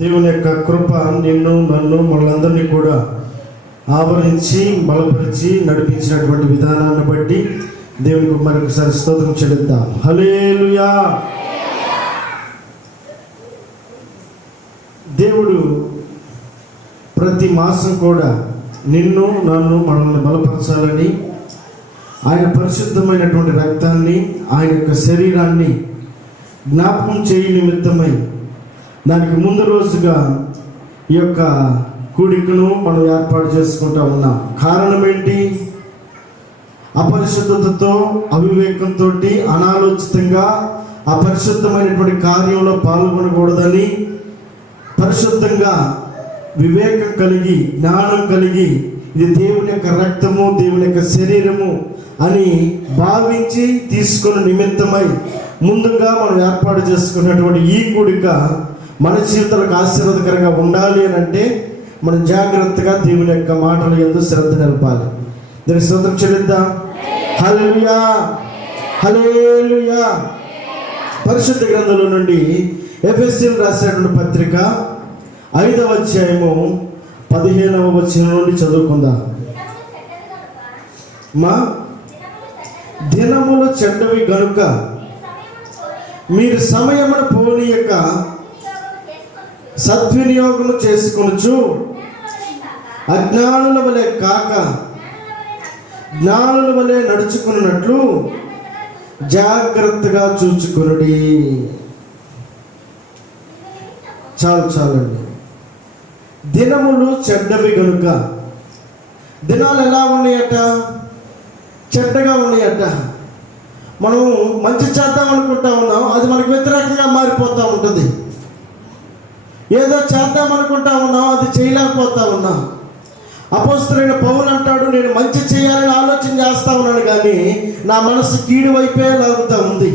దేవుని యొక్క కృప నిన్ను నన్ను మనందరినీ కూడా ఆవరించి బలపరిచి నడిపించినటువంటి విధానాన్ని బట్టి దేవునికి మరొకసారి స్తోత్రం చెల్లిద్దాం. హల్లెలూయా. దేవుడు ప్రతి మాసం కూడా నిన్ను నన్ను మనల్ని బలపరచాలని ఆయన పరిశుద్ధమైనటువంటి రక్తాన్ని, ఆయన యొక్క శరీరాన్ని జ్ఞాపకం చేయ నిమిత్తమై దానికి ముందు రోజుగా ఈ యొక్క కూడికను మనం ఏర్పాటు చేసుకుంటా ఉన్నాం. కారణం ఏంటి? అపరిశుద్ధతతో, అవివేకంతో, అనాలోచితంగా అపరిశుద్ధమైనటువంటి కార్యంలో పాల్గొనకూడదని, పరిశుద్ధంగా వివేకం కలిగి, జ్ఞానం కలిగి, ఇది దేవుని యొక్క రక్తము, దేవుని యొక్క శరీరము అని భావించి తీసుకున్న నిమిత్తమై ముందుగా మనం ఏర్పాటు చేసుకున్నటువంటి ఈ కూడిక మన జీవితాలకు ఆశీర్వాదకరంగా ఉండాలి అని అంటే మనం జాగ్రత్తగా దేవుని యొక్క మాటల యందు శ్రద్ధ నిలపాలి. దీనికి స్తోత్రం చెల్లిద్దాం. హల్లెలూయా, హల్లెలూయా. పరిశుద్ధ గ్రంథంలో నుండి ఎఫెసీయులు రాసినటువంటి పత్రిక 5వ అధ్యాయము 15వ వచనం నుండి చదువుకుందాం. మా దినములు చెడ్డవి గనుక మీరు సమయమును పోనీయక సద్వినియోగము చేసుకొనుచు అజ్ఞానుల వలె కాక జ్ఞానుల వలె నడుచుకున్నట్లు జాగ్రత్తగా చూచుకొనుడి. చాలండి. దినములు చెడ్డవి గనుక, దినాలు ఎలా ఉన్నాయట? చెడ్డగా ఉన్నాయట. మనం మంచి చేద్దాం అనుకుంటా ఉన్నాం, అది మనకు వ్యతిరేకంగా మారిపోతూ ఉంటుంది. ఏదో చేద్దాం అనుకుంటా ఉన్నాం, అది చేయలేకపోతా ఉన్నాం. అపోస్తలుడైన పౌలు అంటాడు, నేను మంచి చేయాలని ఆలోచన చేస్తా ఉన్నాను కానీ నా మనసు కీడు వైపే లాగుతూ ఉంది,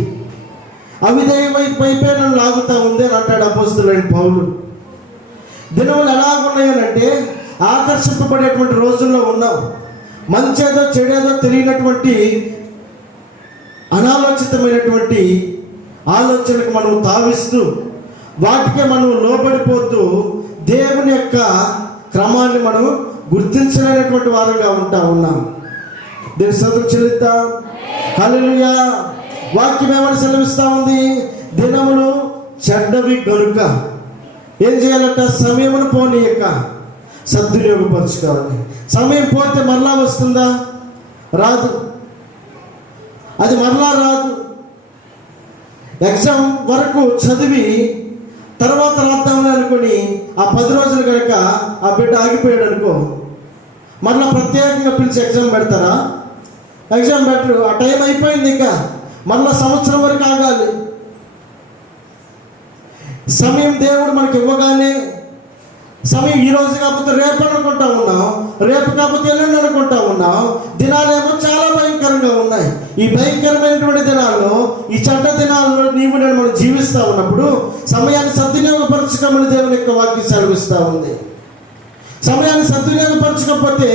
అవిధేయ వైపే నన్ను లాగుతూ ఉంది అని అంటాడు అపోస్తలుడైన పౌలు. దినములు ఎలాగున్నాయనంటే ఆకర్షింపబడేటువంటి రోజుల్లో ఉన్నాం. మంచేదో చెడేదో తెలియనటువంటి అనాలోచితమైనటువంటి ఆలోచనలకు మనం తావిస్తూ వాటికే మనం లోబడిపోతూ దేవుని యొక్క క్రమాన్ని మనం గుర్తించలేనటువంటి వారంగా ఉంటా ఉన్నాం. దేవుని స్తోత్రం చెల్లిద్దాం. హల్లెలూయా. వాక్యం ఏమని సెలవిస్తా ఉంది? దినములు చెడ్డవి గనుక ఏం చేయాలంట? సమయమును పోనీయక సద్వినియోగపరచుకోవాలి. సమయం పోతే మరలా వస్తుందా? రాదు. అది మరలా రాదు. ఎగ్జామ్ వరకు చదివి తర్వాత రాద్దామని అనుకుని ఆ 10 రోజులు కనుక ఆ బిడ్డ ఆగిపోయాడు అనుకో, మరలా ప్రత్యేకంగా పిలిచి ఎగ్జామ్ పెడతారా? ఎగ్జామ్ పెట్టరు. ఆ టైం అయిపోయింది, ఇంకా మరలా సంవత్సరం వరకు ఆగాలి. సమయం దేవుడు మనకి ఇవ్వగానే, సమయం ఈ రోజు కాకపోతే రేపు అనుకుంటా ఉన్నాం, రేపు కాకపోతే ఎల్లుండి అనుకుంటా ఉన్నాం. దినాలేమో చాలా భయంకరంగా ఉన్నాయి. ఈ భయంకరమైనటువంటి దినాల్లో, ఈ చెడ్డ దినాల్లో నీవు నేను మనం జీవిస్తూ ఉన్నప్పుడు సమయాన్ని సద్వినియోగపరచుకోమని దేవుని యొక్క వాక్యం సెలవిస్తూ ఉంది. సమయాన్ని సద్వినియోగపరచకపోతే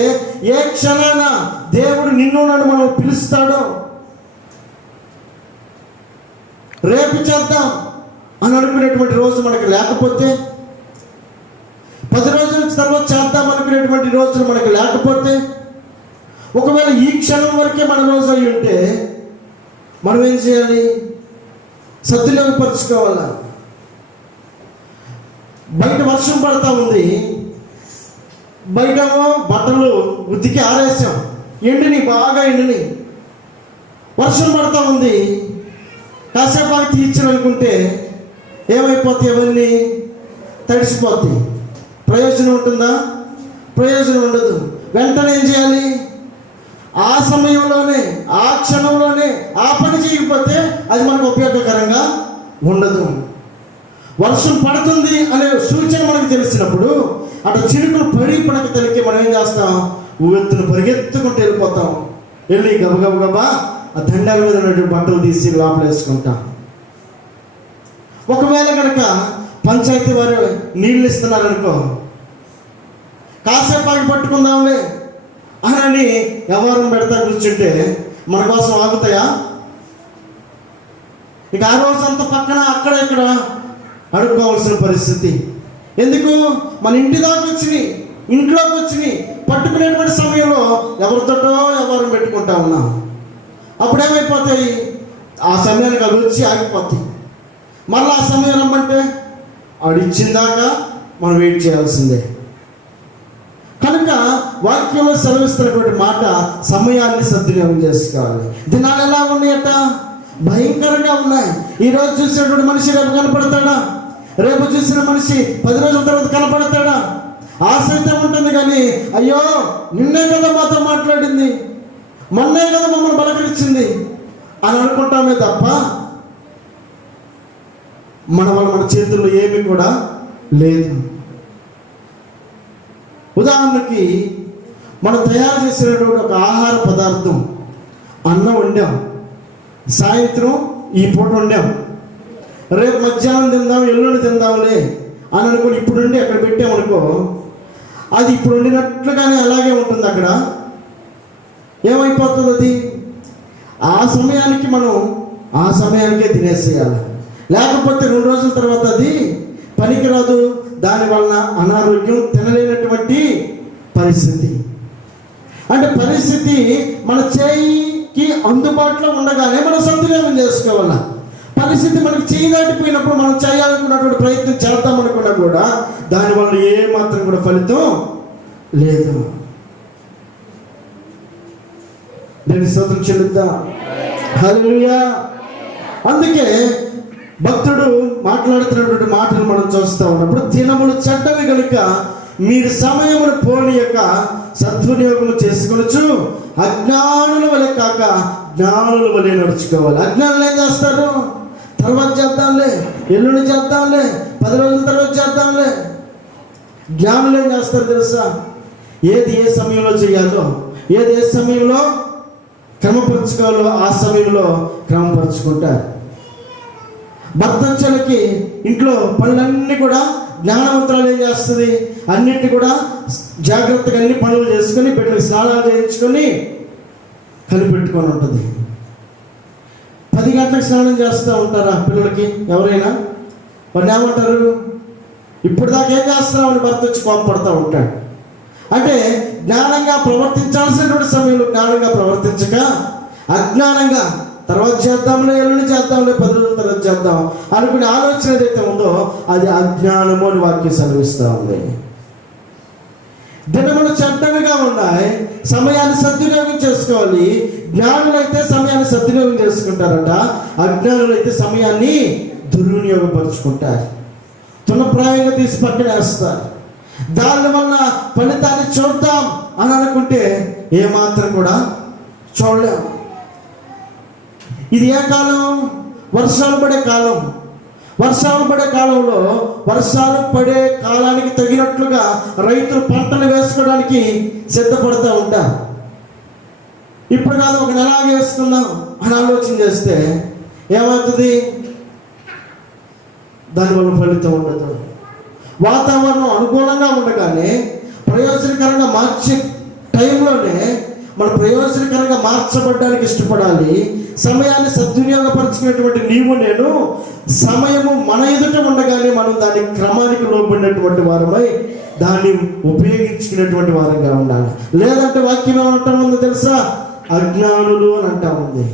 ఏ క్షణాన దేవుడు నిన్ను నన్ను మనం పిలుస్తాడో, రేపు చేద్దాం అని అనుకునేటువంటి రోజు మనకు లేకపోతే, 10 రోజుల తర్వాత చేద్దాం అనుకునేటువంటి రోజులు మనకు లేకపోతే, ఒకవేళ ఈ క్షణం వరకే మన రోజు అయి ఉంటే మనం ఏం చేయాలి? సద్వినియోగపరచుకోవాలా. బయట వర్షం పడతా ఉంది, బయట బట్టలు ఉతికి ఆరేసాం, ఎండిని బాగా ఎండిని. వర్షం పడతా ఉంది, కాసేపు ఆగి తీర్చాలనుకుంటే ఏమైపోతాయి? అవన్నీ తడిసిపోతాయి. ప్రయోజనం ఉంటుందా? ప్రయోజనం ఉండదు. వెంటనే ఏం చేయాలి? ఆ సమయంలోనే, ఆ క్షణంలోనే ఆ పని చేయకపోతే అది మనకు ఉపయోగకరంగా ఉండదు. వర్షం పడుతుంది అనే సూచన మనకు తెలిసినప్పుడు, అటు చినుకులు పడి మనకు తెలికి మనం ఏం చేస్తాం? ఉవ్వెత్తును పరిగెత్తుకుంటూ వెళ్ళిపోతాం. వెళ్ళి గబగబా ఆ దండాల మీద ఉన్నటువంటి బట్టలు తీసి లోపల వేసుకుంటాం. ఒకవేళ కనుక పంచాయతీ వారు నీళ్ళు ఇస్తున్నారనుకో, కాసేపు ఆగి పట్టుకుందాంలే అని వ్యవహారం పెడతా కూర్చుంటే మన కోసం ఆగుతాయా? ఇక ఆ రోజంతా పక్కన అక్కడ ఇక్కడ అడుక్కోవాల్సిన పరిస్థితి. ఎందుకు? మన ఇంటి దాకా వచ్చినాయి, ఇంట్లోకి వచ్చినాయి. పట్టుకునేటువంటి సమయంలో ఎవరితోటో ఎవరు పెట్టుకుంటా ఉన్నాం. అప్పుడేమైపోతాయి? ఆ సమయానికి అవి వచ్చి ఆగిపోతాయి. మళ్ళీ ఆ సమయం రమ్మంటే ఆడు ఇచ్చిందాకా మనం వెయిట్ చేయాల్సిందే. కనుక వాక్యంలో సెలవిస్తున్నటువంటి మాట సమయాన్ని సద్వినియోగం చేసుకోవాలి. దినాలు ఎలా ఉన్నాయట? భయంకరంగా ఉన్నాయి. ఈరోజు చూసినటువంటి మనిషి రేపు కనపడతాడా? రేపు చూసిన మనిషి 10 రోజుల తర్వాత కనపడతాడా? ఆశ అయితే ఉంటుంది కానీ అయ్యో నిన్నే కదా మాతో మాట్లాడింది, మొన్నే కదా మమ్మల్ని బలకరించింది అని అనుకుంటామే తప్ప మన చేతుల్లో ఏమీ కూడా లేదు. ఉదాహరణకి మనం తయారు చేసినటువంటి ఒక ఆహార పదార్థం, అన్నం వండాం, సాయంత్రం ఈ పూట వండాం, రేపు మధ్యాహ్నం తిందాం, ఎల్లుండి తిందాంలే అని అనుకుని ఇప్పుడు నుండి అక్కడ పెట్టామనుకో, అది ఇప్పుడు వండినట్లుగానే అలాగే ఉంటుంది. అక్కడ ఏమైపోతుంది? అది ఆ సమయానికి మనం ఆ సమయానికే తినేసేయాలి. లేకపోతే 2 రోజుల తర్వాత అది పనికిరాదు. దానివలన అనారోగ్యం, తినలేనటువంటి పరిస్థితి. అంటే పరిస్థితి మన చేయికి అందుబాటులో ఉండగానే మనం సద్వినియోగం చేసుకోవాలి. పరిస్థితి మనకి చేయి దాటిపోయినప్పుడు మనం చేయాలనుకున్నటువంటి ప్రయత్నం చేద్దామనుకున్నా కూడా దానివల్ల ఏ మాత్రం కూడా ఫలితం లేదు. దేని స్తోత్రం చెల్లిద్దాం. హల్లెలూయా. అందుకే భక్తుడు మాట్లాడుతున్నటువంటి మాటలు మనం చూస్తూ ఉన్నప్పుడు, దినములు చెడ్డవి కనుక మీరు సమయమును పోనీయక సద్వినియోగము చేసుకొనొచ్చు, అజ్ఞానుల వలె కాక జ్ఞానుల వలె నడుచుకోవాలి. అజ్ఞానులు ఏం చేస్తారు? తర్వాత చేద్దాంలే, ఎల్లుండి చేద్దాంలే, 10 రోజుల తర్వాత చేద్దాంలే. జ్ఞానులు ఏం చేస్తారు తెలుసా? ఏది ఏ సమయంలో చేయాలో, ఏది ఏ సమయంలో క్రమపరుచుకోవాలో ఆ సమయంలో క్రమపరుచుకుంటారు. భర్తలకి ఇంట్లో పనులన్నీ కూడా జ్ఞానవంతురాలు ఏం చేస్తుంది? అన్నింటి కూడా జాగ్రత్తగా అన్ని పనులు చేసుకొని బిడ్డలకు స్నానాలు చేయించుకొని కలిపెట్టుకొని ఉంటుంది. 10 గంటలకు స్నానం చేస్తూ ఉంటారా పిల్లలకి? ఎవరైనా వాళ్ళు ఏమంటారు? ఇప్పుడు దాకా ఏం చేస్తున్నామని భర్త వచ్చి కోపపడుతూ ఉంటాడు. అంటే జ్ఞానంగా ప్రవర్తించాల్సినటువంటి సమయంలో జ్ఞానంగా ప్రవర్తించక అజ్ఞానంగా తర్వాత చేద్దాంలే, ఎల్లుండి చేద్దాంలే, 10 రోజుల తర్వాత చేద్దాం అనుకునే ఆలోచన ఏదైతే ఉందో అది అజ్ఞానము అని వాక్యం సెలవిస్తూ ఉంది. దినములు చెడ్డవిగా ఉన్నాయి, సమయాన్ని సద్వినియోగం చేసుకోవాలి. జ్ఞానులైతే సమయాన్ని సద్వినియోగం చేసుకుంటారట, అజ్ఞానులైతే సమయాన్ని దుర్వినియోగపరుచుకుంటారు. తునప్రాయంగా తీసి పక్కన వేస్తారు. దానివల్ల ఫలితాన్ని చూద్దాం అని అనుకుంటే ఏమాత్రం కూడా చూడలేము. ఇది ఏ కాలం? వర్షాలు పడే కాలం. వర్షాలు పడే కాలంలో వర్షాలు పడే కాలానికి తగినట్లుగా రైతులు పంటలు వేసుకోవడానికి సిద్ధపడుతూ ఉంటారు. ఇప్పుడు కాదు, ఒక నెల వేసుకుందాం అని ఆలోచన చేస్తే ఏమవుతుంది? దానివల్ల ఫలితం ఉండదు. వాతావరణం అనుకూలంగా ఉండగానే ప్రయోజనకరంగా మార్చే టైంలోనే మనం ప్రయోజనకరంగా మార్చబడడానికి ఇష్టపడాలి. సమయాన్ని సద్వినియోగపరుచుకునేటువంటి నీవు నేను సమయము మన ఎదుట ఉండగానే మనం దాని క్రమానికి లోబడినటువంటి వారమై దాన్ని ఉపయోగించుకునేటువంటి వారంగా ఉండాలి. లేదంటే వాక్యం ఏమంటా ఉందో తెలుసా? అజ్ఞానులు అని అంటా ఉంది.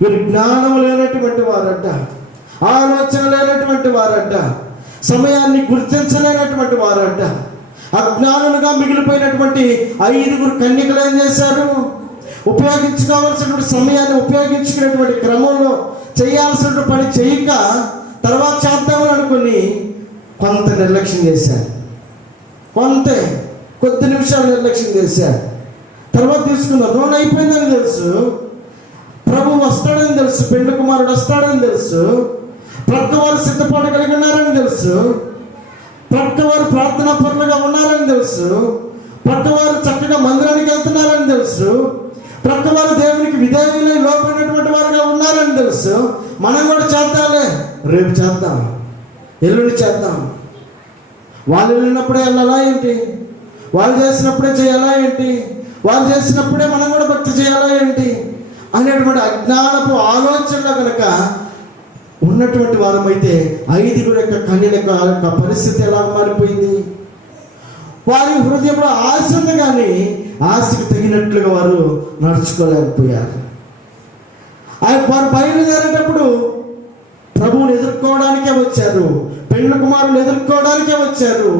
వీరు జ్ఞానం లేనటువంటి వారంట, ఆలోచన లేనటువంటి వారంట, సమయాన్ని గుర్తించలేనటువంటి వారంట. అజ్ఞానులుగా మిగిలిపోయినటువంటి 5 కన్యకలు ఏం చేశారు? ఉపయోగించుకోవాల్సినటువంటి సమయాన్ని ఉపయోగించుకునేటువంటి క్రమంలో చేయాల్సిన పని చేయక తర్వాత చేద్దామని అనుకుని కొంత నిర్లక్ష్యం చేశారు. కొద్ది నిమిషాలు నిర్లక్ష్యం చేశారు. తర్వాత తీసుకుందాం. నూనె అయిపోయిందని తెలుసు, ప్రభు వస్తాడని తెలుసు, పెండ్లి కుమారుడు వస్తాడని తెలుసు, ప్రక్క వారు సిద్ధపాటు కలిగి ఉన్నారని తెలుసు, ప్రక్క వారు ప్రార్థనా పరులుగా ఉన్నారని తెలుసు, ప్రక్క వారు చక్కగా మందిరానికి వెళ్తున్నారని తెలుసు, ప్రక్క వారు దేవునికి విధేయులై లోపడినటువంటి వారుగా ఉన్నారని తెలుసు. మనం కూడా చేద్దాంలే, రేపు చేద్దాం, ఎల్లుండి చేద్దాం. వాళ్ళు వెళ్ళినప్పుడే వెళ్ళాలా ఏంటి? వాళ్ళు చేసినప్పుడే చేయాలా ఏంటి? వాళ్ళు చేసినప్పుడే మనం కూడా భక్తి చేయాలా ఏంటి అనేటువంటి అజ్ఞానపు ఆలోచనలో కనుక ఉన్నటువంటి వారమైతే 5 యొక్క కన్యల యొక్క పరిస్థితి ఎలా మారిపోయింది? వారి హృదయంలో ఆశ ఉంది, కానీ ఆశకు తగినట్లుగా వారు నడుచుకోలేకపోయారు. వారు బయలుదేరేటప్పుడు ప్రభువుని ఎదుర్కోవడానికే వచ్చారు, పెళ్లి కుమారుని ఎదుర్కోవడానికే వచ్చారు.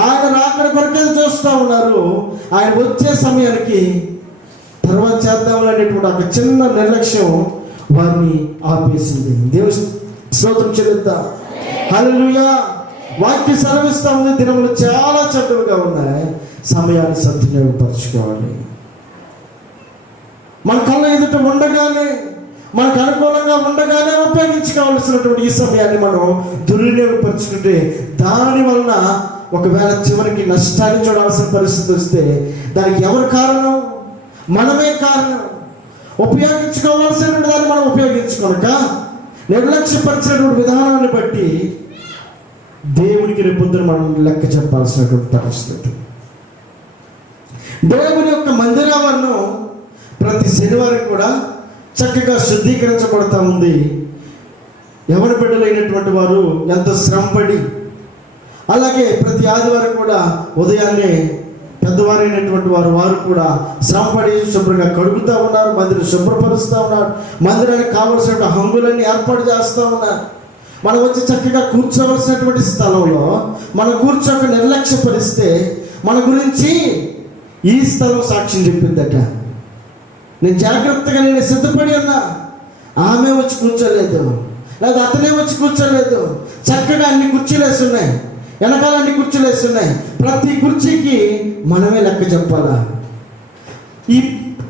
ఆయన రాకడ కొరకే చూస్తూ ఉన్నారు. ఆయన వచ్చే సమయానికి తర్వాత చేద్దామనేటువంటి ఒక చిన్న నిర్లక్ష్యం వారిని ఆపేసింది. దేవుని స్తోత్రం చెల్లిద్దాం. హల్లెలూయా. వాక్యం సెలవిస్తూ ఉంది, దినములు చాలా చెడ్డగా ఉన్నాయి, సమయాన్ని సద్వినియోగపరచుకోవాలి. మన కళ్ళ ఎదుట ఉండగానే, మనకు అనుకూలంగా ఉండగానే ఉపయోగించుకోవాల్సినటువంటి ఈ సమయాన్ని మనం దుర్వినియోగపరుచుకుంటే దాని వలన ఒకవేళ చివరికి నష్టాన్ని చూడాల్సిన పరిస్థితి వస్తే దానికి ఎవరు కారణం? మనమే కారణం. ఉపయోగించుకోవాల్సినటువంటి దాన్ని మనం ఉపయోగించుకోనక నిర్లక్ష్యపరిచినటువంటి విధానాన్ని బట్టి దేవునికి రేపొద్దున మనం లెక్క చెప్పాల్సినటువంటి పరిస్థితి. దేవుని యొక్క మందిరావరణం ప్రతి శనివారం కూడా చక్కగా శుద్ధీకరించబడతా ఉంది. ఎవరి బిడ్డలైనటువంటి వారు ఎంతో శ్రమపడి, అలాగే ప్రతి ఆదివారం కూడా ఉదయాన్నే పెద్దవారైనటువంటి వారు కూడా శ్రమపడి శుభ్రంగా కడుగుతూ ఉన్నారు, మందిరం శుభ్రపరుస్తూ ఉన్నారు, మందిరానికి కావలసిన హంగులన్నీ ఏర్పాటు చేస్తూ ఉన్నారు. మనం వచ్చి చక్కగా కూర్చోవలసినటువంటి స్థలంలో మనం కూర్చోక నిర్లక్ష్యపరిస్తే మన గురించి ఈ స్థలం సాక్ష్యం చెప్పిందట. నేను జాగ్రత్తగా నేను సిద్ధపడి ఉన్నా, ఆమె వచ్చి కూర్చోలేదు, లేదా అతనే వచ్చి కూర్చోలేదు. చక్కగా అన్ని కుర్చీలు వేసి ఉన్నాయి, వెనకాల అన్ని కుర్చీలు వేసి ఉన్నాయి. ప్రతి కుర్చీకి మనమే లెక్క చెప్పాలా. ఈ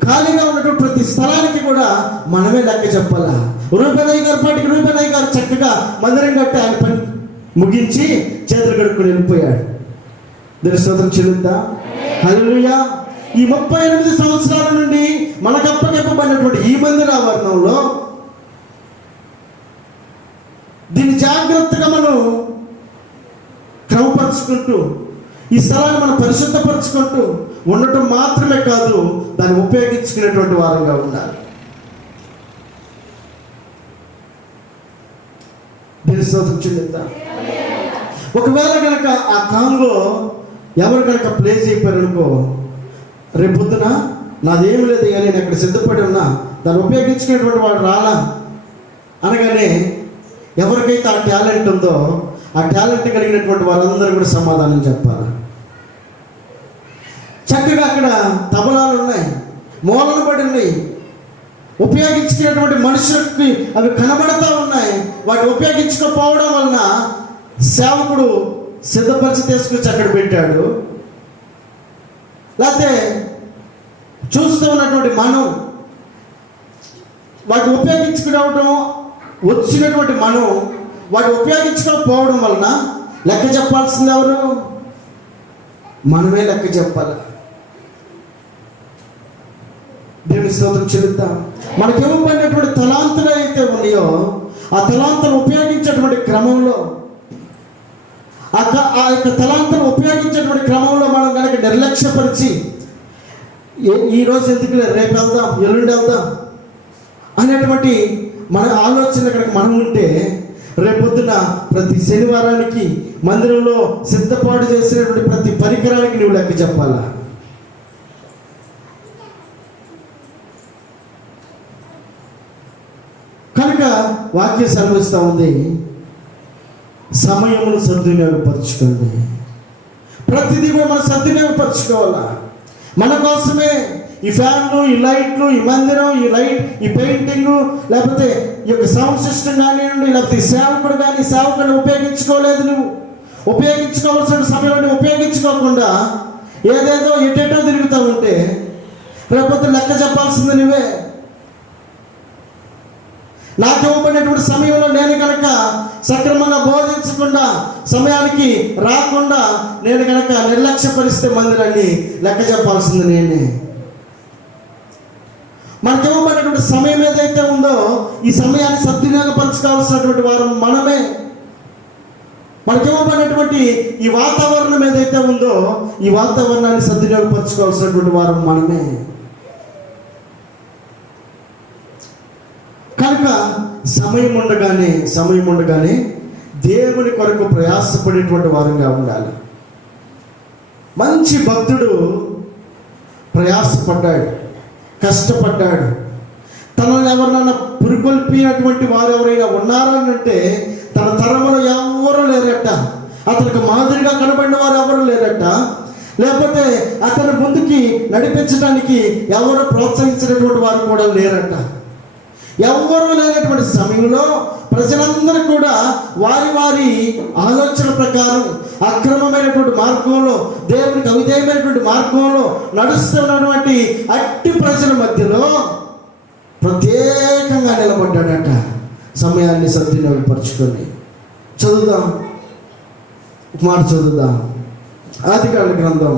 ఖాళీగా ఉన్నటువంటి ప్రతి స్థలానికి కూడా మనమే లెక్క చెప్పాలా. రూపేనయ్య గారి పాటికి రూపేనయ్య గారు చక్కగా మందిరం కట్టి ఆయన పని ముగించి చేతులు కడుక్కొని వెళ్ళిపోయాడు. దీని స్తోత్రం చెల్లిద్దాం. హల్లెలూయా. ఈ 38 సంవత్సరాల నుండి మనకు అప్పగింపబడినటువంటి ఈ మందిరావరణంలో దీన్ని జాగ్రత్తగా మనం క్రమపరుచుకుంటూ ఈ స్థలాన్ని మనం పరిశుద్ధపరచుకుంటూ ఉండటం మాత్రమే కాదు, దాన్ని ఉపయోగించుకునేటువంటి వారంగా ఉండాలి. దీని స్తోత్రం చెల్లిద్దాం. ఒకవేళ కనుక ఆ కాంగో ఎవరు కనుక ప్లే చేయకపోయారనుకో, రేపొద్దున నాదేమి లేదు కానీ నేను అక్కడ సిద్ధపడి ఉన్నా, దాన్ని ఉపయోగించుకునేటువంటి వాడు రాలా అనగానే ఎవరికైతే ఆ టాలెంట్ ఉందో ఆ టాలెంట్ కలిగినటువంటి వారందరూ కూడా సమాధానం చెప్పాలి. చక్కగా అక్కడ తబలాలు ఉన్నాయి, మూలలు పడి ఉన్నాయి, ఉపయోగించుకునేటువంటి మనుషులకి అవి కనబడతా ఉన్నాయి. వాటిని ఉపయోగించుకోకపోవడం వలన సేవకుడు సిద్ధపరిచి తీసుకొచ్చి అక్కడ పెట్టాడు. లేకపోతే చూస్తూ ఉన్నటువంటి మనం వాటిని ఉపయోగించుకోవడం వచ్చినటువంటి మనం వాటిని ఉపయోగించుకోకపోవడం వలన లెక్క చెప్పాల్సింది ఎవరు? మనమే లెక్క చెప్పాలి. దేవుని స్తోత్రం చెల్లిద్దాం. మనకి ఇవ్వబడినటువంటి తలాంతులు అయితే ఉన్నాయో ఆ తలాంతులు ఉపయోగించేటువంటి క్రమంలో ఆ యొక్క తలాంతులు ఉపయోగించేటువంటి క్రమంలో మనం కనుక నిర్లక్ష్యపరిచి ఈరోజు ఎందుకు రేపు వెళ్దాం, ఎల్లుండి వెళ్దాం అనేటువంటి మన ఆలోచన కనుక మనం ఉంటే రేపొద్దున ప్రతి శనివారానికి మందిరంలో సిద్ధపాటు చేసినటువంటి ప్రతి పరికరానికి నువ్వు లెక్క చెప్పాలా. కనుక వాక్యం సెలవిస్తూ ఉంది, సమయమును సద్వినియోగపరచుకోండి. ప్రతిదీ మనం సద్వినియోగపరచుకోవాలా. మన కోసమే ఈ ఫ్యాన్లు, ఈ లైట్లు, ఈ మందిరం, ఈ లైట్, ఈ పెయింటింగ్, లేకపోతే ఈ యొక్క సౌండ్ సిస్టమ్ కానివ్వండి, లేకపోతే ఈ సేవకుడు కానీ సేవకుడిని ఉపయోగించుకోలేదు. నువ్వు ఉపయోగించుకోవాల్సిన సమయంలో ఉపయోగించుకోకుండా ఏదేదో ఎటెటో తిరుగుతూ ఉంటే రేపొద్దు లెక్క చెప్పాల్సింది నువ్వే. నాకు ఇవ్వబడినటువంటి సమయంలో నేను కనుక సక్రమంగా బోధించకుండా, సమయానికి రాకుండా నేను కనుక నిర్లక్ష్యపరిస్తే మందిరాన్ని లెక్క చెప్పాల్సింది నేనే. మనకి ఇవ్వబడినటువంటి సమయం ఏదైతే ఉందో ఈ సమయాన్ని సద్వినియోగపరచుకోవాల్సినటువంటి వారు మనమే. మనకి ఇవ్వబడినటువంటి ఈ వాతావరణం ఏదైతే ఉందో ఈ వాతావరణాన్ని సద్వినియోగపరచుకోవాల్సినటువంటి వారు మనమే. కనుక సమయం ఉండగానే దేవుని కొరకు ప్రయాసపడేటువంటి వారంగా ఉండాలి. మంచి భక్తుడు ప్రయాసపడ్డాడు, కష్టపడ్డాడు. తనను ఎవరినైనా పురికొల్పినటువంటి వారు ఎవరైనా ఉన్నారనంటే తన తరములో ఎవరు లేరట. అతనికి మాదిరిగా కనబడిన వారు ఎవరు లేరట. లేకపోతే అతను ముందుకి నడిపించడానికి ఎవరు ప్రోత్సహించినటువంటి వారు కూడా లేరట. ఎవరు లేనటువంటి సమయంలో ప్రజలందరూ కూడా వారి వారి ఆలోచన ప్రకారం అక్రమమైనటువంటి మార్గంలో, దేవునికి అవిధేయమైనటువంటి మార్గంలో నడుస్తున్నటువంటి అట్టి ప్రజల మధ్యలో ప్రత్యేకంగా నిలబడ్డాడట. సమయాన్ని సద్వినియోగపరుచుకొని చదువుదాం, మాట చదువుదాం. ఆదికాండ గ్రంథం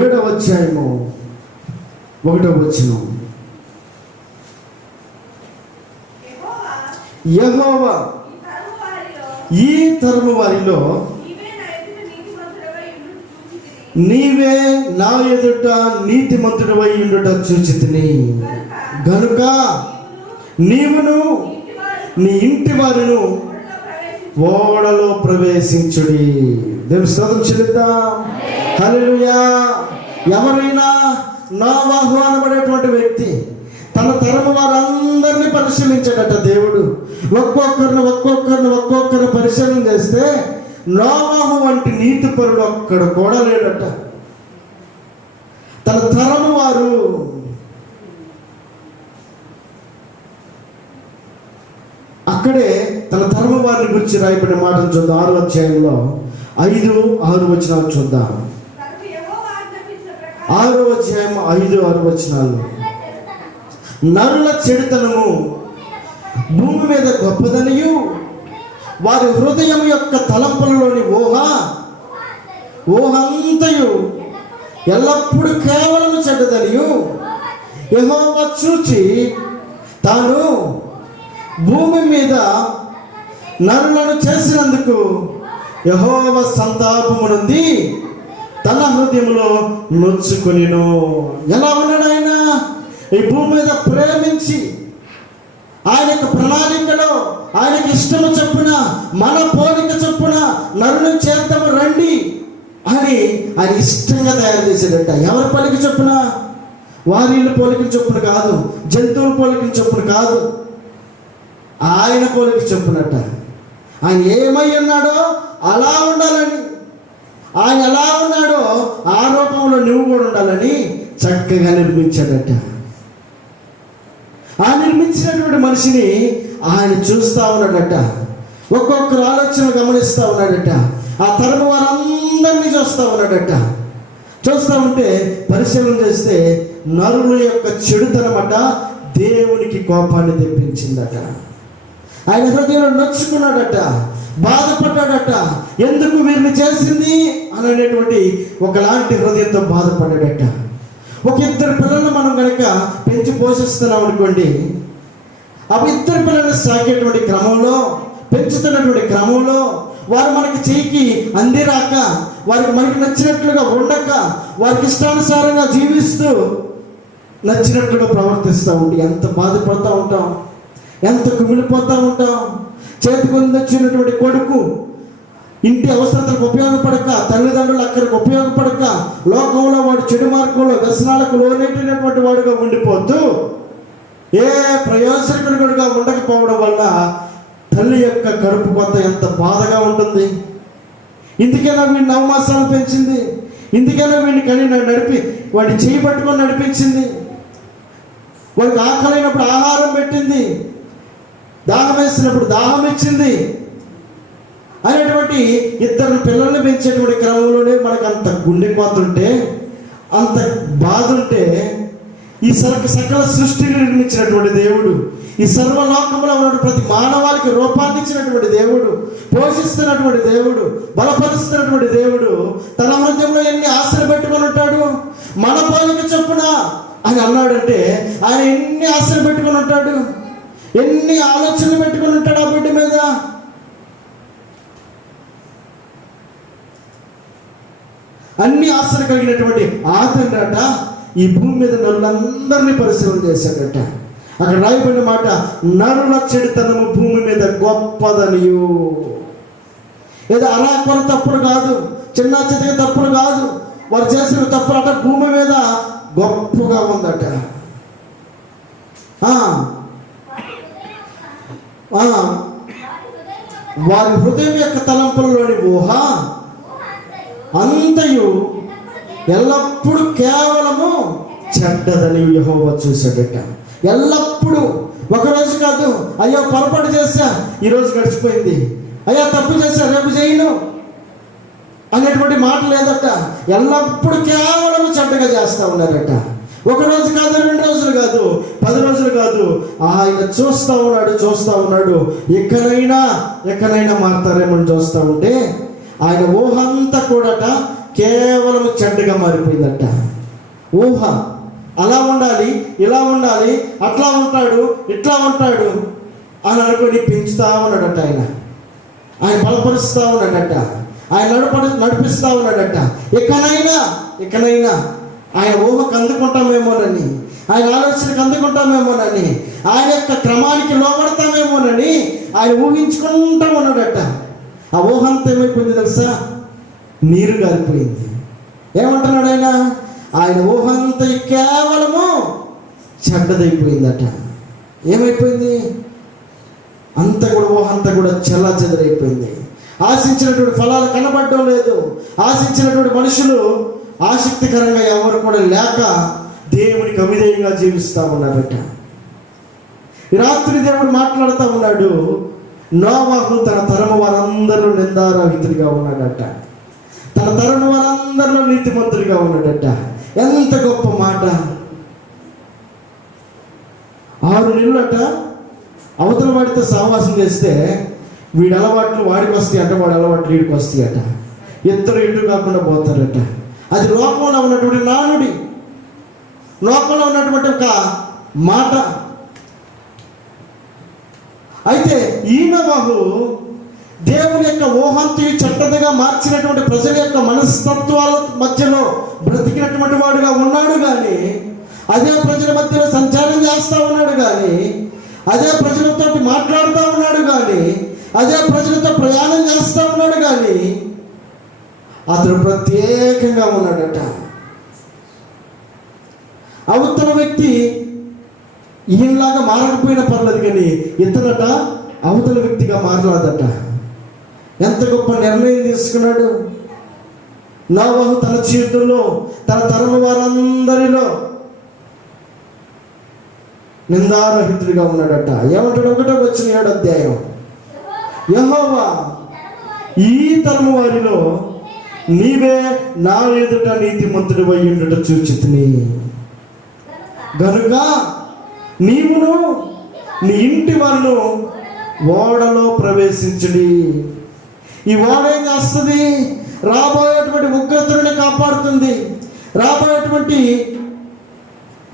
7వ అధ్యాయము 1వ వచనం. యెహోవా ఈ తరము వారిలో నీవే నా ఎదుట నీతిమంతుడవై ఉండుట చూచితిని గనుక నీవును నీ ఇంటి వారిను ఓడలో ప్రవేశించుడి. దేవుని స్తోత్రం చెల్లిద్దాం. హల్లెలూయా. ఎవరైనా నోవాహు అనబడేటువంటి వ్యక్తి తన తరము వారందరినీ పరిశీలించాడట దేవుడు. ఒక్కొక్కరిని పరిశీలన చేస్తే నోవాహు వంటి నీతిపరుడు ఒక్కడ కూడా లేడట. తన తరము వారు అక్కడే తన తరము వారిని గురించి రాయబడిన మాటలు చూద్దాం. 6వ అధ్యాయంలో 5, 6 వచనాలు చూద్దాం. 6వ అధ్యాయం 5, 6 వచనాలు. నరుల చెడుతనము భూమి మీద గొప్పదనియు వారి హృదయం యొక్క తలంపులలోని ఊహంతయు ఎల్లప్పుడూ కేవలం చెడ్డదనియు యెహోవా చూచి తాను భూమి మీద నరులను చేసినందుకు యెహోవా సంతాపము నుండి తన హృదయంలో నొచ్చుకొనెను. ఎలా ఉన్నాడు ఆయన? ఈ భూమి మీద ప్రేమించి ఆయన యొక్క ప్రణాళికలో ఆయనకి ఇష్టము చొప్పున, మన పోలిక చొప్పున నరుని చేద్దాము రండి అని ఆయన ఇష్టంగా తయారు చేసేదట. ఎవరి పోలిక చొప్పున? వారిల్లు పోలిక చొప్పున కాదు, జంతువుల పోలిక చొప్పున కాదు, ఆయన పోలిక చొప్పునట. ఆయన ఏమై ఉన్నాడో అలా ఉండాలని, ఆయన ఎలా ఉన్నాడో ఆ రూపంలో నువ్వు కూడా ఉండాలని చక్కగా నిర్మించాడట. ఆ నిర్మించినటువంటి మనిషిని ఆయన చూస్తూ ఉన్నాడట. ఒక్కొక్కరు ఆలోచన గమనిస్తూ ఉన్నాడట. ఆ తరము వారందరినీ చూస్తూ ఉన్నాడట. చూస్తూ ఉంటే పరిశీలన చేస్తే నరుల యొక్క చెడుతనమట దేవునికి కోపాన్ని తెప్పించిందట. ఆయన హృదయంలో నొచ్చుకున్నాడట, బాధపడ్డాడట. ఎందుకు వీరిని చేసింది అనేటువంటి ఒకలాంటి హృదయంతో బాధపడ్డాడట. ఒక ఇద్దరు పిల్లలను మనం కనుక పెంచి పోషిస్తున్నాం అనుకోండి, ఆ ఇద్దరు పిల్లల్ని సాగేటువంటి క్రమంలో, పెంచుతున్నటువంటి క్రమంలో వారు మనకి చేయికి అందిరాక, వారికి మనకి నచ్చినట్లుగా ఉండక, వారికి ఇష్టానుసారంగా జీవిస్తూ నచ్చినట్లుగా ప్రవర్తిస్తూ ఉండి ఎంత బాధపడుతూ ఉంటాం, ఎంత కుమిలిపోతూ ఉంటాం. చేతికి వచ్చినటువంటి కొడుకు ఇంటి అవసరతలకు ఉపయోగపడక, తల్లిదండ్రులు అక్కడికి ఉపయోగపడక, లోకంలో వాడు చెడు మార్గంలో వ్యసనాలకు లోనెట్టినటువంటి వాడుగా ఉండిపోతూ ఏ ప్రయోజకుడిగా ఉండకపోవడం వల్ల తల్లి యొక్క కడుపు కొత్త ఎంత బాధగా ఉంటుంది. ఇందుకైనా వీడిని 9 మాసాలు పెంచింది, ఇందుకైనా వీడిని కని నడిపి వాడిని చేయి పట్టుకొని నడిపించింది, వాడికి ఆకలైనప్పుడు ఆహారం పెట్టింది, దాహం వేసినప్పుడు దాహం ఇచ్చింది అనేటువంటి ఇద్దరు పిల్లల్ని పెంచేటువంటి క్రమంలోనే మనకు అంత గుండె కోత ఉంటే, అంత బాధ ఉంటే, ఈ సకల సృష్టిని నిర్మించినటువంటి దేవుడు, ఈ సర్వలోకంలో ఉన్న ప్రతి మానవాళికి రూపాన్ని ఇచ్చినటువంటి దేవుడు, పోషిస్తున్నటువంటి దేవుడు, బలపరుస్తున్నటువంటి దేవుడు తన హృదయంలో ఎన్ని ఆశలు పెట్టుకొని ఉంటాడు. మన పోలిక చొప్పున అని అన్నాడంటే ఆయన ఎన్ని ఆశలు పెట్టుకొని ఉంటాడు, ఎన్ని ఆలోచనలు పెట్టుకొని ఉంటాడు ఆ బిడ్డ మీద. అన్ని ఆశలు కలిగినటువంటి ఆ తండ్రి అట ఈ భూమి మీద నన్నందరినీ పరిశీలన చేశాడట. అక్కడ రాయబడిన మాట, నరుల చెడుతనము భూమి మీద గొప్పదనియు. ఏదో అలా కొన తప్పులు కాదు, చిన్న చితక తప్పులు కాదు, వారు చేసిన తప్పులు అట భూమి మీద గొప్పగా ఉందట. వారి హృదయం యొక్క తలంపులలోని ఊహ అంతయు ఎల్లప్పుడూ కేవలము చెడ్డదని యెహోవా చూశాడట. ఎల్లప్పుడూ, ఒకరోజు కాదు, అయ్యో పొరపాటు చేశా ఈరోజు గడిచిపోయింది, అయ్యా తప్పు చేశా రేపు చేయను అనేటువంటి మాట లేదట. ఎల్లప్పుడూ కేవలం చెడ్డగా చేస్తూ ఉన్నారట. ఒక రోజు కాదు, 2 రోజులు కాదు, 10 రోజులు కాదు, ఆయన చూస్తూ ఉన్నాడు. ఎక్కడైనా మారుతారేమని చూస్తూ ఉంటే ఆయన ఊహ అంతా కూడాట కేవలం చెడ్డగా మారిపోయిందట. ఊహ అలా ఉండాలి, ఇలా ఉండాలి, అట్లా ఉంటాడు, ఇట్లా ఉంటాడు అని అనుకొని పెంచుతా ఉన్నాడట. ఆయన బలపరుస్తూ ఉన్నాడట, ఆయన నడిపిస్తూ ఉన్నాడట. ఎక్కడైనా ఆయన ఊహకు అందుకుంటామేమోనని, ఆయన ఆలోచనకు అందుకుంటామేమోనని, ఆయన యొక్క క్రమానికి లోపడతామేమోనని ఆయన ఊహించుకుంటూ ఉన్నాడట. ఆ ఊహ అంతా ఏమైపోయింది తెలుసా? నీరు గారిపోయింది. ఏమంటున్నాడు ఆయన ఊహ అంతా కేవలము చెడ్డదైపోయిందట. ఏమైపోయింది? అంత కూడా ఊహ అంతా కూడా చెల్లాచెదరైపోయింది. ఆశించినటువంటి ఫలాలు కనబడడం లేదు. ఆశించినటువంటి మనుషులు ఆసక్తికరంగా ఎవరు కూడా లేక దేవునికి అవిధేయంగా జీవిస్తూ ఉన్నారట. ఈ రాత్రి దేవుడు మాట్లాడుతూ ఉన్నాడు, నోవాహు తన తరము వారందరిలో నిందారహితుడిగా ఉన్నాడట, తన తరము వారందరిలో నీతిమంతుడిగా ఉన్నాడట. ఎంత గొప్ప మాట! 6 నెలలట అవతల వాడితో సహవాసం చేస్తే వీడి అలవాట్లు వాడికి వస్తాయి అట, వాడి అలవాట్లు వీడికి వస్తాయి అట. ఇద్దరు ఇటు కాకుండా పోతారట. అది లోకంలో ఉన్నటువంటి నానుడి, లోకంలో ఉన్నటువంటి ఒక మాట. అయితే ఈ నోవాహు దేవుని యొక్క ఊహంతిని చెడ్డదిగా మార్చినటువంటి ప్రజల యొక్క మనస్తత్వాల మధ్యలో బ్రతికినటువంటి వాడుగా ఉన్నాడు కానీ, అదే ప్రజల మధ్యలో సంచారం చేస్తూ ఉన్నాడు కానీ, అదే ప్రజలతో మాట్లాడుతూ ఉన్నాడు కానీ, అదే ప్రజలతో ప్రయాణం చేస్తూ ఉన్నాడు కానీ అతను ప్రత్యేకంగా ఉన్నాడట. అవతల వ్యక్తి ఈయనలాగా మారకపోయినా పర్లేదు కానీ ఇతనట అవతల వ్యక్తిగా మారలేదట. ఎంత గొప్ప నిర్ణయం తీసుకున్నాడు నోవాహు! తన జీవితంలో తన తరము వారందరిలో నిందారహితుడిగా ఉన్నాడట. ఏమంటాడు? 1వ అధ్యాయం, యెహోవా ఈ తరము వారిలో నీవే నా ఎదుట నీతిమంతుడు అయ్యుండుట చూచితిని గనుక నీవును నీ ఇంటి వారును ఓడలో ప్రవేశించుడి. ఈ ఓడ ఏం చేస్తుంది? రాబోయేటువంటి ఉగ్రతని కాపాడుతుంది, రాబోయేటువంటి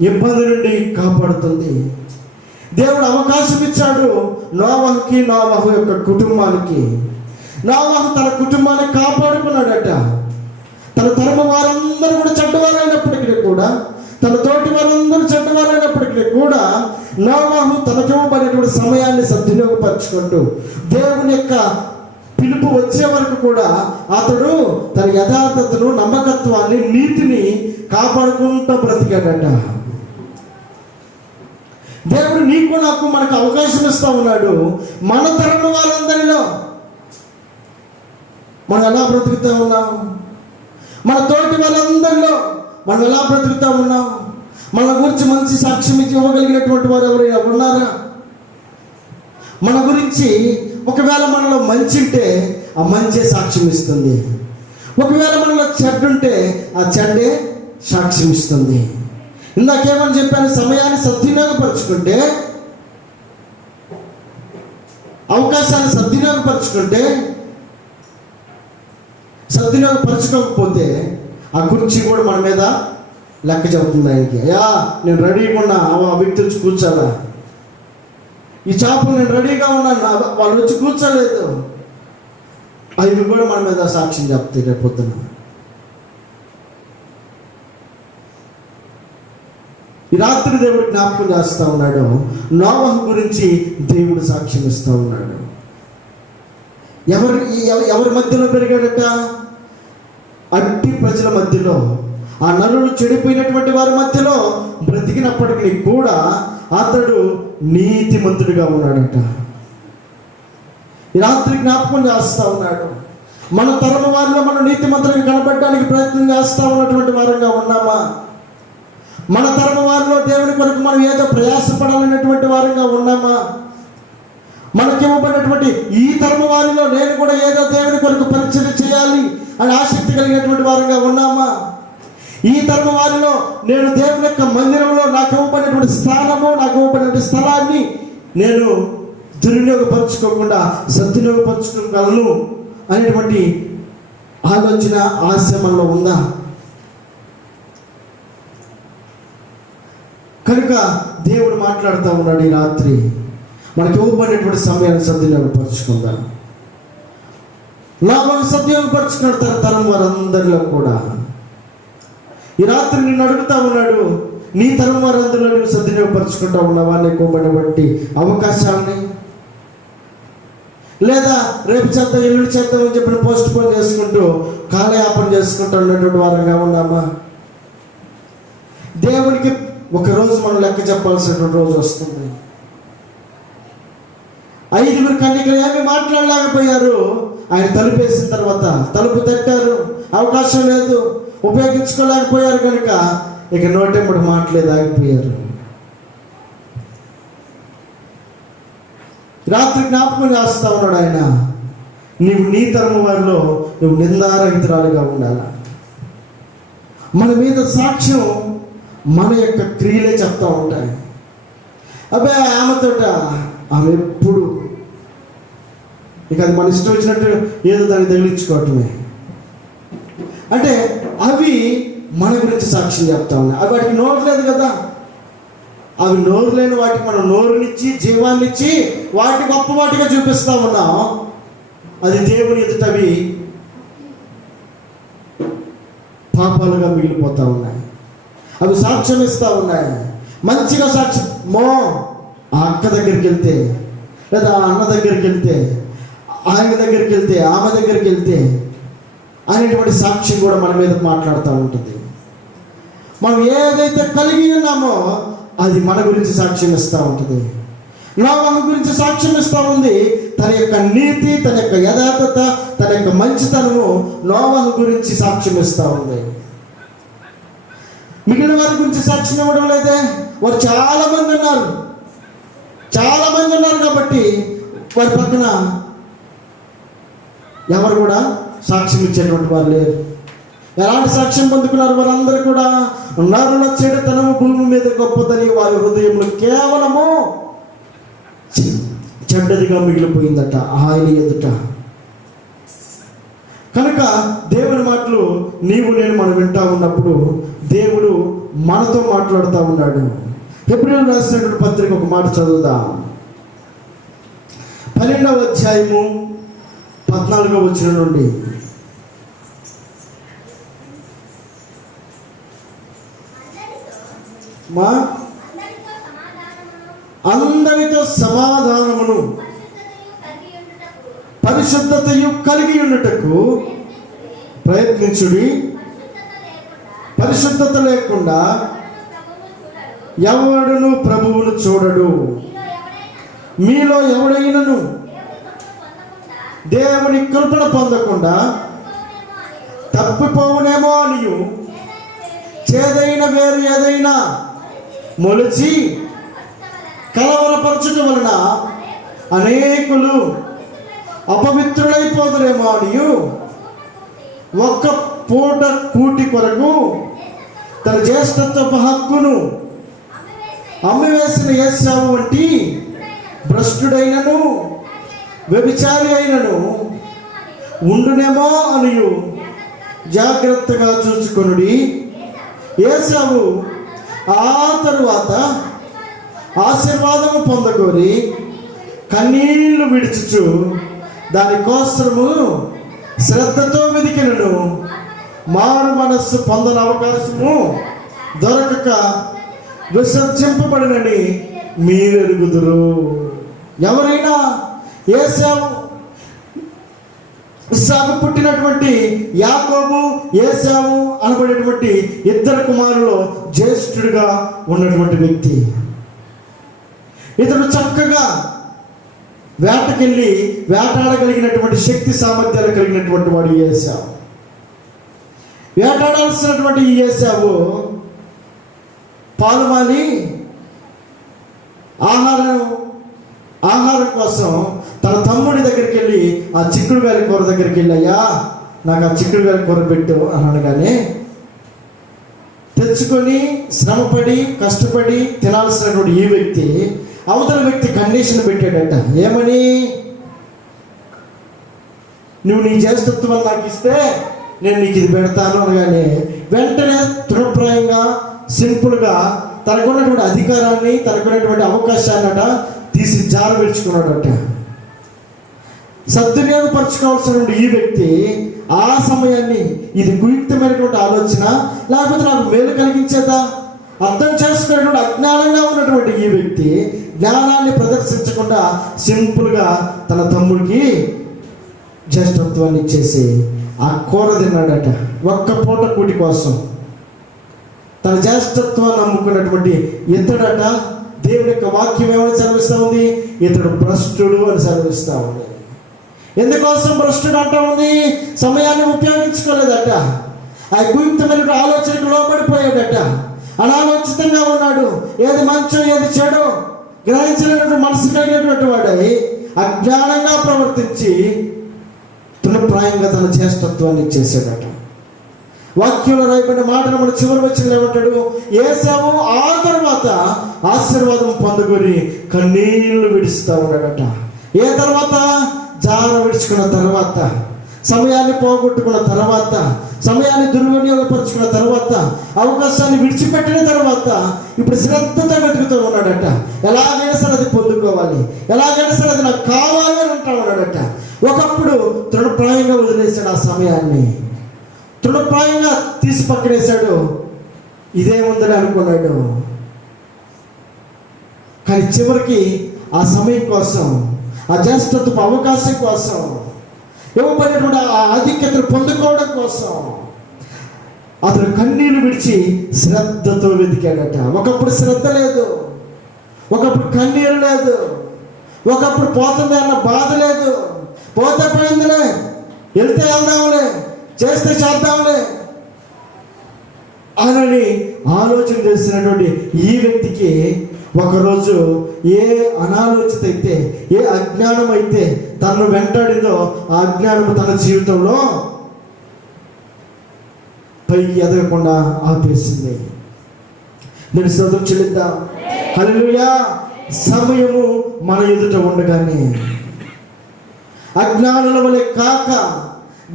ఇబ్బంది నుండి కాపాడుతుంది. దేవుడు అవకాశం ఇచ్చాడు నోవాహుకి, నోవాహు యొక్క కుటుంబానికి. నోవాహు తన కుటుంబాన్ని కాపాడుకున్నాడట. తన తరము వారందరూ కూడా చెడ్డవారైనప్పటికీ కూడా, తన తోటి వారందరూ చెడ్డవారైనప్పటికీ కూడా నోవాహు తనకివ్వబడినటువంటి సమయాన్ని సద్వినియోగపరచుకుంటూ దేవుని యొక్క పిలుపు వచ్చే వరకు కూడా అతడు తన యథార్థతను, నమ్మకత్వాన్ని, నీతిని కాపాడుకుంటూ బ్రతికాడట. దేవుడు నీకు నాకు మనకు అవకాశం ఇస్తూ ఉన్నాడు. మన తరము వారందరిలో మనం ఎలా బ్రతుకుతూ ఉన్నాం? మన తోటి వాళ్ళందరిలో మనం ఎలా బ్రతుకుతూ ఉన్నాం? మన గురించి మంచి సాక్ష్యం ఇవ్వగలిగినటువంటి వారు ఎవరైనా ఉన్నారా? మన గురించి ఒకవేళ మనలో మంచి ఉంటే ఆ మంచే సాక్ష్యం ఇస్తుంది, ఒకవేళ మనలో చెడ్డ ఉంటే ఆ చెడ్డే సాక్ష్యం ఇస్తుంది. ఇందాకేమని చెప్పాను? సమయాన్ని సద్వినియోగపరుచుకుంటే, అవకాశాన్ని సద్వినియోగపరచుకోకపోతే ఆ కుర్చీ కూడా మన మీద లెక్క చెబుతుంది ఆయనకి. అయ్యా నేను రెడీగా ఉన్నా, ఆ వ్యక్తి వచ్చి కూర్చోాలా, ఈ చేపలు నేను రెడీగా ఉన్నాను, వాళ్ళు వచ్చి కూర్చోలేదు, అవి కూడా మన మీద సాక్ష్యం చెప్తాయి రేపు పొద్దున. ఈ రాత్రి దేవుడు జ్ఞాపకం చేస్తూ ఉన్నాడు. నోవహు గురించి దేవుడు సాక్ష్యం ఇస్తూ ఉన్నాడు. ఎవరి మధ్యలో పెరిగాడట? అట్టి ప్రజల మధ్యలో, ఆ నరులు చెడిపోయినటువంటి వారి మధ్యలో బ్రతికినప్పటికీ కూడా అతడు నీతిమంతుడిగా ఉన్నాడట. ఈ రాత్రి జ్ఞాపకం చేస్తూ ఉన్నాడు. మన తరం వారిలో మనం నీతిమంతుడిగా కనబడడానికి ప్రయత్నం చేస్తూ ఉన్నటువంటి వారంగా ఉన్నామా? మన తరం వారిలో దేవుని కొరకు మనం ఏదో ప్రయాసపడాలనేటువంటి వారంగా ఉన్నామా? మనకివ్వబడినటువంటి ఈ తరం వారిలో నేను కూడా ఏదో దేవుని కొరకు పరిచయం చేయాలి అని ఆసక్తి కలిగినటువంటి వారంగా ఉన్నామా? ఈ తరం వారిలో నేను దేవుని యొక్క మందిరంలో నాకు ఇవ్వబడినటువంటి స్థానము, నాకు ఇవ్వబడినటువంటి స్థలాన్ని నేను దుర్వినియోగపరచుకోకుండా సద్వినియోగపరచుకోగలను అనేటువంటి ఆలోచన, ఆశ మనలో ఉందా? కనుక దేవుడు మాట్లాడుతూ ఉన్నాడు ఈ రాత్రి, మనకి ఇవ్వబడినటువంటి సమయాన్ని సద్వినియోగపరచుకుందాం. లాభాన్ని సద్వినియోగపరచుకున్న తరం వారందరిలో కూడా ఈ రాత్రి నిన్ను అడుగుతా ఉన్నాడు, నీ తరం వారందరిలో నువ్వు సద్వినియోగపరచుకుంటా ఉన్నావా నీకు ఇవ్వబడినటువంటి అవకాశాలని? లేదా రేపు చేద్దాం, ఎల్లుండి చేద్దాం అని చెప్పి పోస్ట్ పోన్ చేసుకుంటూ కాలయాపన చేసుకుంటూ ఉన్నటువంటి వారంగా ఉన్నామా? దేవునికి ఒకరోజు మనం లెక్క చెప్పాల్సినటువంటి రోజు వస్తుంది. 5 కన్యకలు ఏమి మాట్లాడలేకపోయారు. ఆయన తలుపు వేసిన తర్వాత తలుపు తట్టారు, అవకాశం లేదు, ఉపయోగించుకోలేకపోయారు. కనుక ఇక నోటెంబడి మాటలేదు, ఆగిపోయారు. రాత్రి జ్ఞాపకం చేస్తా ఉన్నాడు ఆయన, నీవు నీ తరం వారిలో నువ్వు నిందారహితురాలుగా ఉండాలి. మన మీద సాక్ష్యం మన యొక్క క్రియలే చెప్తా ఉంటాయి. అబ్బే ఆమెతోట, ఆమె ఎప్పుడు ఇక అది మన ఇష్టం వచ్చినట్టు ఏదో దాన్ని తగిలించుకోవటమే. అంటే అవి మన గురించి సాక్ష్యం చెప్తా ఉన్నాయి. అవి వాటికి నోరు లేదు కదా. అవి నోరు లేని వాటికి మనం నోరునిచ్చి జీవాన్నిచ్చి వాటి గొప్ప వాటిగా చూపిస్తా ఉన్నాం. అది దేవుని ఎదుట అవి పాపాలుగా మిగిలిపోతా ఉన్నాయి. అవి సాక్ష్యం ఇస్తూ ఉన్నాయి. మంచిగా సాక్ష్యం, ఆ అక్క దగ్గరికి వెళ్తే, లేదా ఆ అన్న దగ్గరికి వెళ్తే, ఆయన దగ్గరికి వెళ్తే, ఆమె దగ్గరికి వెళ్తే అనేటువంటి సాక్ష్యం కూడా మన మీద మాట్లాడుతూ ఉంటుంది. మనం ఏదైతే కలిగి ఉన్నామో అది మన గురించి సాక్ష్యం ఇస్తూ ఉంటుంది. నోవహు గురించి సాక్ష్యం ఇస్తూ ఉంది. తన యొక్క నీతి, తన యొక్క యథార్థత, తన యొక్క మంచితనము నోవహు గురించి సాక్ష్యం ఇస్తూ ఉంది. మిగిలిన వారి గురించి సాక్ష్యం ఇవ్వడం లేదే. వారు చాలా మంది ఉన్నారు కాబట్టి వారి పక్కన ఎవరు కూడా సాక్ష్యం ఇచ్చేటువంటి వారు లేరు. ఎలాంటి సాక్ష్యం పొందుకున్నారు వారందరూ కూడా? నరుల చెడుతనము భూమి మీద గొప్పదని వారి హృదయంలో కేవలము చెడ్డదిగా మిగిలిపోయిందట ఆయన ఎదుట. కనుక దేవుని మాటలు నీవు నేను మనం వింటా ఉన్నప్పుడు దేవుడు మనతో మాట్లాడుతూ ఉన్నాడు. హెబ్రీయులకు రాసినటువంటి పత్రిక ఒక మాట చదువుదాం. 12వ అధ్యాయము 14వ వచనం నుండి. అందరితో సమాధానమును పరిశుద్ధతయు కలిగి ఉండుటకు ప్రయత్నించుడి. పరిశుద్ధత లేకుండా ఎవడును ప్రభువును చూడడు. మీలో ఎవడైనను దేవుని కృపణ పొందకుండా తప్పిపోవునేమో అనియు చేదైన వేరు ఏదైనా మొలిచి కలవరపరచుట వలన అనేకులు అపవిత్రులైపోదురేమో అనియు ఒక్క పూట కూటి కొరకు తన జ్యేష్ఠత్వపు హక్కును అమ్మివేసిన యేసావు వంటి భ్రష్టుడైనను వ్యభిచారి అయినను ఉండునేమో అనియు జాగ్రత్తగా చూసుకొనుడి. యేసావు ఆ తరువాత ఆశీర్వాదము పొందగోరి కన్నీళ్లు విడిచుచు దానికోసము శ్రద్ధతో వెదికినను మారు మనస్సు పొందని అవకాశము దొరకక విసర్జింపబడినని మీరు ఎరుగుదురు. ఎవరైనా ఏశావు, ఇస్సాకు పుట్టినటువంటి యాకోబు, ఏశావు అనబడేటువంటి ఇద్దరు కుమారులు జ్యేష్ఠుడిగా ఉన్నటువంటి వ్యక్తి. ఇతడు చక్కగా వేటకెళ్ళి వేటాడగలిగినటువంటి శక్తి సామర్థ్యాలు కలిగినటువంటి వాడు ఏశావు. వేటాడాల్సినటువంటి ఈ ఏశావు పాలుమాలి ఆహారం కోసం తన తమ్ముడి దగ్గరికి వెళ్ళి ఆ చిక్కుడుగాలి కూర దగ్గరికి వెళ్ళి, అయ్యా నాకు ఆ చిక్కుడుగాలి కూర పెట్టు అని అనగానే తెచ్చుకొని శ్రమపడి కష్టపడి తినాల్సినటువంటి ఈ వ్యక్తి అవతల వ్యక్తి కండిషన్ పెట్టాడట. ఏమని? నువ్వు నీ జ్యేష్ఠత్వం నాకు ఇస్తే నేను నీకు ఇది పెడతాను అనగానే వెంటనే తృణప్రాయంగా సింపుల్గా తనకున్నటువంటి అధికారాన్ని, తనకున్నటువంటి అవకాశాన్నట తీసి జార విడుచుకున్నాడట. సద్వినియోగపరచుకోవాల్సినటువంటి ఈ వ్యక్తి ఆ సమయాన్ని ఇది గుయుక్తమైనటువంటి ఆలోచన, లేకపోతే నాకు మేలు కలిగించేదా అర్థం చేసుకునేటువంటి అజ్ఞానంగా ఉన్నటువంటి ఈ వ్యక్తి జ్ఞానాన్ని ప్రదర్శించకుండా సింపుల్గా తన తమ్ముడికి జ్యేష్ఠత్వాన్ని ఇచ్చేసి ఆ కూర తిన్నాడట. ఒక్క పూట కూటి కోసం తన జ్యేష్ఠత్వాన్ని నమ్ముకున్నటువంటి ఇతడట దేవుని యొక్క వాక్యం ఏమని సెలవిస్తూ ఉంది? ఇతడు భ్రష్టుడు అని సెలవిస్తూ ఉంది. ఎందుకోసం భ్రష్టుడు అంటూ ఉంది? సమయాన్ని ఉపయోగించుకోలేదట. ఆ గుప్తమైన ఆలోచనకు లోబడిపోయాడట. అనాలోచితంగా ఉన్నాడు. ఏది మంచో ఏది చెడో గ్రహించలేనటువంటి మనసు కలిగినటువంటి వాడై అజ్ఞానంగా ప్రవర్తించి తృణప్రాయంగా తన జ్యేష్ఠత్వాన్ని ఇచ్చేసాడట. వాక్యంలో రాయబడిన మాటలు మన చివరి వచ్చిన ఏమంటాడు? ఏశావు ఆ తర్వాత ఆశీర్వాదం పొందుకొని కన్నీళ్లు విడుస్తూ ఉన్నాడట. ఏ తర్వాత? జార విడుచుకున్న తర్వాత, సమయాన్ని పోగొట్టుకున్న తర్వాత, సమయాన్ని దుర్వినియోగపరుచుకున్న తర్వాత, అవకాశాన్ని విడిచిపెట్టిన తర్వాత ఇప్పుడు శ్రద్ధతో వెతుకుతూ ఉన్నాడట. ఎలాగైనా సరే అది పొందుకోవాలి, ఎలాగైనా సరే అది నాకు కావాలి అని అంటూ ఉన్నాడట. ఒకప్పుడు తృణప్రాయంగా వదిలేశాడు ఆ సమయాన్ని, తృణప్రాయంగా తీసి పక్కనేశాడు. ఇదేముందని అనుకున్నాడు. కానీ చివరికి ఆ సమయం కోసం, ఆ జ్యేష్ఠత్వపు అవకాశం కోసం, ఇవ్వబడినటువంటి ఆ ఆధిక్యతను పొందుకోవడం కోసం అతను కన్నీళ్లు విడిచి శ్రద్ధతో వెతికాడట. ఒకప్పుడు శ్రద్ధ లేదు, ఒకప్పుడు కన్నీరు లేదు, ఒకప్పుడు పోతుంది అన్న బాధ లేదు. పోతే పోయిందిలే, వెళ్తే వెళ్దాంలే, చేస్తే చేద్దాంలే అని ఆలోచన చేసినటువంటి ఈ వ్యక్తికి ఒకరోజు ఏ అనాలోచిత అయితే, ఏ అజ్ఞానం అయితే తనను వెంటాడిందో ఆ అజ్ఞానం తన జీవితంలో పైకి ఎదగకుండా ఆపేసింది. నేను స్తోత్రం చెల్లిద్దాం. హల్లెలూయా. సమయము మన ఎదుట ఉండగానే అజ్ఞానుల వలె కాక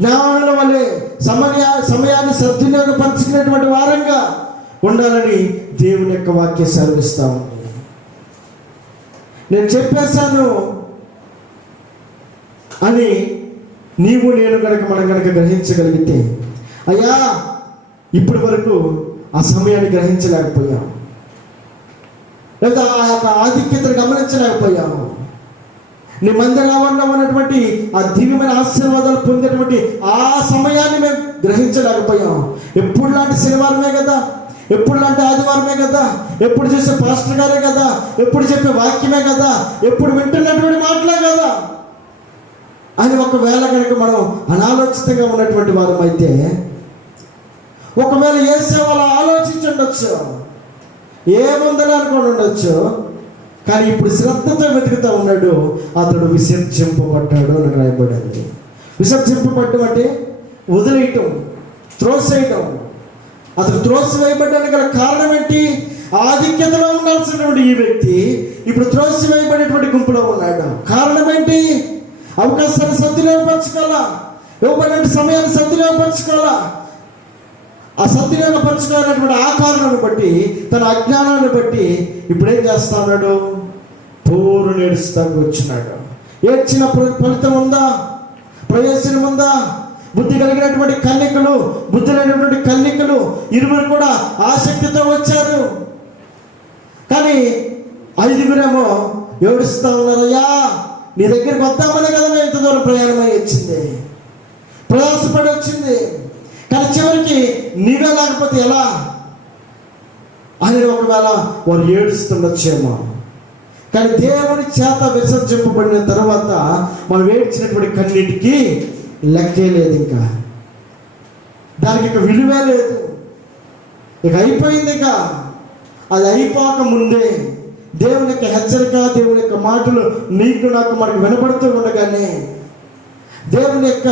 జ్ఞానుల వలె సమయాన్ని సద్వినియోగపరుచుకునేటువంటి వారంగా ఉండాలని దేవుని యొక్క వాక్యం సెలవిస్తా ఉంది. నేను చెప్పేశాను అని నీవు నేను కనుక మనం కనుక గ్రహించగలిగితే, అయ్యా ఇప్పటి వరకు ఆ సమయాన్ని గ్రహించలేకపోయాం, లేదా ఆ యొక్క ఆధిక్యతను గమనించలేకపోయాము, నీ మందిరావరణం ఉన్నటువంటి ఆ దివ్యమైన ఆశీర్వాదాలు పొందేటువంటి ఆ సమయాన్ని మేము గ్రహించలేకపోయాం. ఎప్పుడు లాంటి శనివారమే కదా, ఎప్పుడు లాంటి ఆదివారమే కదా, ఎప్పుడు చేసే పాస్టర్ గారే కదా, ఎప్పుడు చెప్పే వాక్యమే కదా, ఎప్పుడు వింటున్నటువంటి మాటలే కదా అని ఒకవేళ కనుక మనం అనాలోచితంగా ఉన్నటువంటి వారం అయితే, ఒకవేళ ఏసేవాళ్ళు ఆలోచించుండొచ్చు, ఏముందని అనుకోని ఉండొచ్చు. కానీ ఇప్పుడు శ్రద్ధతో వెతుకుతూ ఉన్నాడు. అతడు విసర్జింపబడ్డాడు అని రాయబడింది. విసర్జింపబడ్డం అంటే వదిలేయటం, త్రోసేయటం. అతడు త్రోసివేయబడ్డానికి గల కారణం ఏంటి? ఆధిక్యతలో ఉండాల్సినటువంటి ఈ వ్యక్తి ఇప్పుడు త్రోసివేయబడేటువంటి గుంపులో ఉన్నాడు. కారణం ఏంటి? అవకాశాన్ని సద్వినియోగపరచుకోవాలా, ఇవ్వబడిన సమయాన్ని సద్వినియోగపరచుకోవాలా. ఆ సద్వినియోగపరచుకోవాలనేటువంటి ఆ కారణాన్ని బట్టి, తన అజ్ఞానాన్ని బట్టి ఇప్పుడు ఏం చేస్తా ఉన్నాడు? పోరు నేడుస్తా వచ్చినాడు. ఏడ్చిన ఫలితం ఉందా? ప్రయోజనం ఉందా? బుద్ధి కలిగినటువంటి కన్యకలు, బుద్ధి లేనటువంటి కన్యకలు ఇరువురు కూడా ఆసక్తితో వచ్చారు. కానీ 5గురేమో ఏడుస్తూ ఉన్నారు, అయ్యా నీ దగ్గరికి వద్దామని కదా మేము ఇంత దూరం ప్రయాణమై వచ్చింది, ప్రయాసపడి వచ్చింది, కానీ చివరికి నీవే లేకపోతే ఎలా అని ఒకవేళ వారు ఏడుస్తుండొచ్చేమో. కానీ దేవుని చేత విసర్జింపబడిన తర్వాత మనం ఏడ్చినటువంటి కన్నీటికి లెక్కే లేదు, ఇంకా దానికి ఇక విలువే లేదు, ఇక అయిపోయింది. ఇక అది అయిపోక ముందే దేవుని యొక్క హెచ్చరిక, దేవుని యొక్క మాటలు నీకు నాకు మనకు వినబడుతూ ఉండగానే దేవుని యొక్క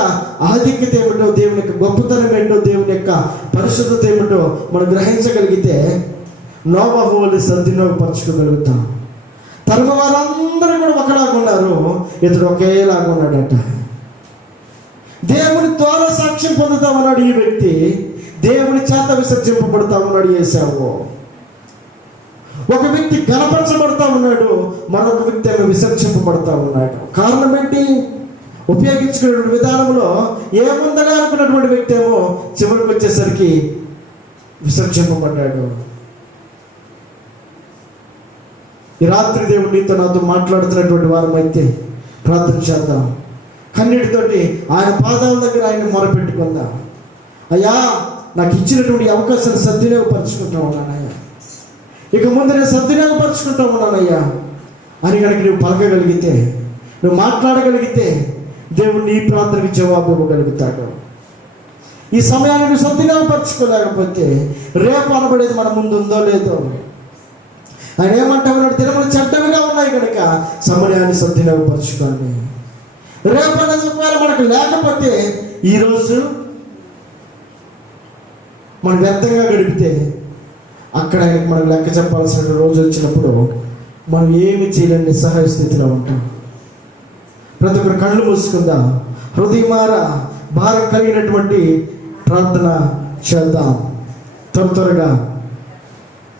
ఆధిక్యత ఏమిటో, దేవుని యొక్క గొప్పతనం ఏంటో, దేవుని యొక్క పరిశుద్ధత ఏమిటో మనం గ్రహించగలిగితే నోవహు వలె సద్వినియోగపరచుకోగలుగుతాం. తరుమ వారందరూ కూడా ఒకలాగా ఉన్నారు, ఇతడు ఒకేలాగా ఉన్నాడట. దేవుని ద్వారా సాక్ష్యం పొందుతా ఉన్నాడు ఈ వ్యక్తి, దేవుని చేత విసర్జింపబడతా ఉన్నాడు యేసావు. ఒక వ్యక్తి గణపరచబడతా ఉన్నాడు, మరొక వ్యక్తి ఏమో విసర్జింపబడతా ఉన్నాడు. కారణం ఏంటి? ఉపయోగించుకునే విధానంలో ఏముందని అనుకున్నటువంటి వ్యక్తి ఏమో చివరికి వచ్చేసరికి విసర్జింపబడ్డాడు. ఈ రాత్రి దేవుడు నీతో నాతో మాట్లాడుతున్నటువంటి వారం అయితే ప్రార్థన చేద్దాం. కన్నీటితోటి ఆయన పాదాల దగ్గర ఆయన మొరపెట్టుకుందాం. అయ్యా నాకు ఇచ్చినటువంటి అవకాశాన్ని సద్వినియోగపరుచుకుంటా ఉన్నానయ్యా, ఇక ముందు నేను సద్వినియోగపరుచుకుంటా ఉన్నానయ్యా అని కనుక నువ్వు పలకగలిగితే, నువ్వు మాట్లాడగలిగితే దేవుడు నీ ప్రార్థనకి జవాబు ఇవ్వగలుగుతాడు. ఈ సమయాన్ని నువ్వు సద్వినియోగపరచుకోలేకపోతే రేపు అనబడేది మన ముందు ఉందో లేదో. ఆయన ఏమంటా ఉన్నాడు? దినములు చెడ్డవిగా ఉన్నాయి కనుక సమయాన్ని సద్వినియోగపరచుకోండి. రేపు అనేది ఒకవేళ మనకు లేకపోతే ఈరోజు మనం వ్యర్థంగా గడిపితే అక్కడ ఆయనకి మనకు లెక్క చెప్పాల్సిన రోజు వచ్చినప్పుడు మనం ఏమి చేయలేని నిస్సహాయ స్థితిలో ఉంటాం. ప్రతి ఒక్కరు కళ్ళు మూసుకుందాం, హృదయమార భారం కలిగినటువంటి ప్రార్థన చేద్దాం. త్వరగా